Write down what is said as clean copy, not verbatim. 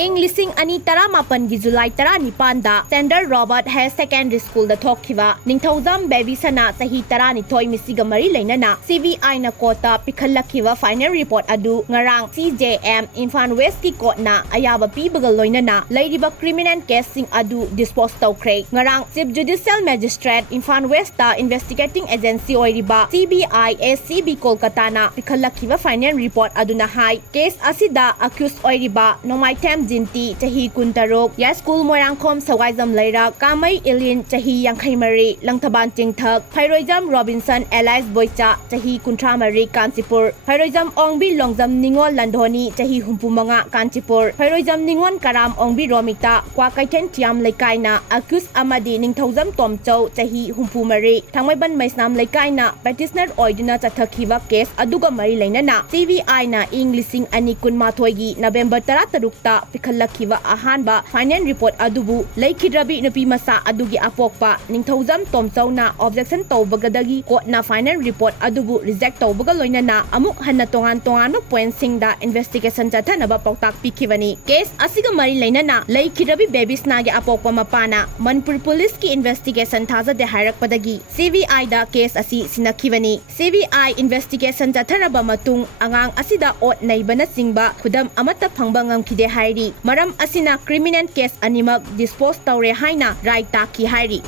ꯏꯪ 2018ꯒꯤ July 19ꯗ ꯁꯦꯟꯗꯔ Robert higher secondary ꯁ꯭ꯀꯨꯜꯗ ꯊꯣꯛꯈꯤꯕ ꯅꯤꯡꯊꯧꯖꯝ ꯕꯦꯕꯤꯁꯅꯥ ꯆꯍꯤ 12 ꯃꯤꯁꯤꯒ ꯃꯔꯤ ꯂꯩꯅꯅ CBIꯅ ꯀꯣꯔꯠꯇ ꯄꯤꯈꯠꯂꯛꯈꯤꯕ ꯐꯥꯏꯅꯦꯜ ꯔꯤꯄꯣꯔꯠ ꯑꯗꯨ ꯉꯔꯥꯡ CJM ꯏꯝꯐꯥꯜ ꯋꯦꯁꯀꯤ ꯀꯣꯔꯠꯅ ꯑꯌꯥꯕ ꯄꯤꯕꯒ ꯂꯣꯏꯅꯅ ꯂꯩꯔꯤꯕ ꯀ꯭ꯔꯤꯃꯤꯅꯦꯜ ꯀꯦꯁꯁꯤꯡ ꯑꯗꯨ ꯗꯤꯁꯄꯣꯁ ꯇꯧꯈ꯭ꯔꯦ꯫ ꯉꯔꯥꯡ chief judicial magistrate Imphal west investigating agency ꯑꯣꯏꯔꯤꯕ CBI ACB ꯀꯣꯜꯀꯇꯥꯅ ꯄꯤꯈꯠꯂꯛꯈꯤꯕ ꯐꯥꯏꯅꯦꯜ ꯔꯤꯄꯣꯔꯠ ꯑꯗꯨꯅ ꯍꯥꯏ ꯀꯦꯁ ꯑꯁꯤꯗ ꯑꯦꯀ꯭ꯌꯨꯖ ꯑꯣꯏꯔꯤꯕ ꯅꯣꯡꯃꯥꯏꯊꯦꯝ ꯖꯤꯟꯇꯤ ꯆꯍꯤ 16, ꯌꯥꯏꯁ꯭ꯀꯨꯜ ꯃꯣꯏꯔꯥꯡꯈꯣꯝ ꯁꯋꯥꯏꯖꯝ ꯂꯩꯔꯛ, ꯀꯥꯃꯩ ꯏꯂꯤꯟ ꯆꯍꯤ 53, ꯂꯪꯊꯕꯥꯟ ꯆꯤꯡꯊꯛ, ꯐꯩꯔꯣꯏꯖꯝ ꯔꯣꯕꯤꯟꯁꯟ ꯑꯦꯂꯥꯏꯁ ꯕꯣꯏꯆꯥ ꯆꯍꯤ 33 ꯀꯥꯟꯆꯤꯄꯨꯔ, ꯐꯩꯔꯣꯏꯖꯝ ꯑꯣꯡꯕꯤ ꯂꯣꯡꯖꯝ ꯅꯤꯉꯣꯜ ꯂꯟꯙꯣꯅꯤ ꯆꯍꯤ 35 ꯀꯥꯟꯆꯤꯄꯨꯔ, ꯐꯩꯔꯣꯏꯖꯝ ꯅꯤꯉꯣꯜ ꯀꯔꯥꯝ ꯑꯣꯡꯕꯤ ꯔꯣꯃꯤꯇꯥ ꯀ꯭ꯋꯥꯀꯩꯊꯦꯜ ꯊꯤꯌꯥꯝ ꯂꯩꯀꯥꯏꯅ ꯑꯦꯀ꯭ꯌꯨꯖ ꯑꯃꯗꯤ ꯅꯤꯡꯊꯧꯖꯝ ꯇꯣꯝꯆꯧ ꯆꯍꯤ 64, ꯊꯥꯡꯃꯩꯕꯟ ꯃꯩꯁꯅꯥꯝ ꯂꯩꯀꯥꯏꯅ ꯄꯦꯇꯤꯁꯅꯔ ꯑꯣꯏꯗꯨꯅ ꯆꯠꯊꯈꯤꯕ ꯀꯦꯁ ꯑꯗꯨꯒ ꯃꯔꯤ ꯂꯩꯅꯅ CBIꯅ ꯏꯪ 2012ꯒꯤ ꯅꯕꯦꯝꯕꯔ 13ꯇ ꯄꯤꯈꯠꯂꯛꯈꯤꯕ ꯑꯍꯥꯟꯕ ꯐꯥꯏꯅꯦꯜ ꯔꯤꯄꯣꯔꯠ ꯑꯗꯨꯕꯨ ꯂꯩꯈꯤꯗ꯭ꯔꯕꯤ ꯅꯨꯄꯤꯃꯆꯥ ꯑꯗꯨꯒꯤ ꯑꯄꯣꯛꯄ ꯅꯤꯡꯊꯧꯖꯝ ꯇꯣꯝꯆꯧꯅ ꯑꯣꯕꯖꯦꯛꯁꯟ ꯇꯧꯕꯒꯗꯒꯤ ꯀꯣꯔꯠꯅ ꯐꯥꯏꯅꯦꯜ ꯔꯤꯄꯣꯔꯠ ꯑꯗꯨꯕꯨ ꯔꯤꯖꯦꯛ ꯇꯧꯕꯒ ꯂꯣꯏꯅꯅ ꯑꯃꯨꯛ ꯍꯟꯅ ꯇꯣꯉꯥꯟꯕ ꯄꯣꯏꯟꯠꯁꯤꯡꯗ ꯏꯟꯚꯦꯁꯇꯤꯒꯦꯁꯟ ꯆꯠꯊꯅꯕ ꯄꯥꯎꯇꯥꯛ ꯄꯤꯈꯤꯕꯅꯤ꯫ ꯀꯦꯁ ꯑꯁꯤꯒ ꯃꯔꯤ ꯂꯩꯅꯅ ꯂꯩꯈꯤꯗ꯭ꯔꯕꯤ ꯕꯦꯕꯤꯁꯅꯥꯒꯤ ꯑꯄꯣꯛꯄ ꯃꯄꯥꯅ ꯃꯅꯤꯄꯨꯔ ꯄꯨꯂꯤꯁꯀꯤ ꯏꯟꯚꯦꯁꯇꯤꯒꯦꯁꯟ ꯊꯥꯖꯗꯦ ꯍꯥꯏꯔꯛꯄꯗꯒꯤ CBIꯗ ꯀꯦꯁ ꯑꯁꯤ ꯁꯤꯟꯅꯈꯤꯕꯅꯤ꯫ CBI ꯏꯟꯚꯦꯁꯇꯤꯒꯦꯁꯟ ꯆꯠꯊꯔꯕ ꯃꯇꯨꯡ ꯑꯉꯥꯡ ꯑꯁꯤꯗ ꯑꯣꯠ ꯅꯩꯕꯅꯆꯤꯡꯕ ꯈꯨꯗꯝ ꯑꯃꯠꯇ ꯐꯪꯕ ꯉꯝꯈꯤꯗꯦ ꯍꯥꯏꯔꯤ꯫ ꯃꯔꯝ ꯑꯁꯤꯅ ꯀ꯭ꯔꯤꯃꯤꯅꯦꯜ ꯀꯦꯁ ꯑꯅꯤꯃꯛ ꯗꯤꯁꯄꯣꯁ ꯇꯧꯔꯦ ꯍꯥꯏꯅ ꯔꯥꯏ ꯇꯥꯈꯤ ꯍꯥꯏꯔꯤ꯫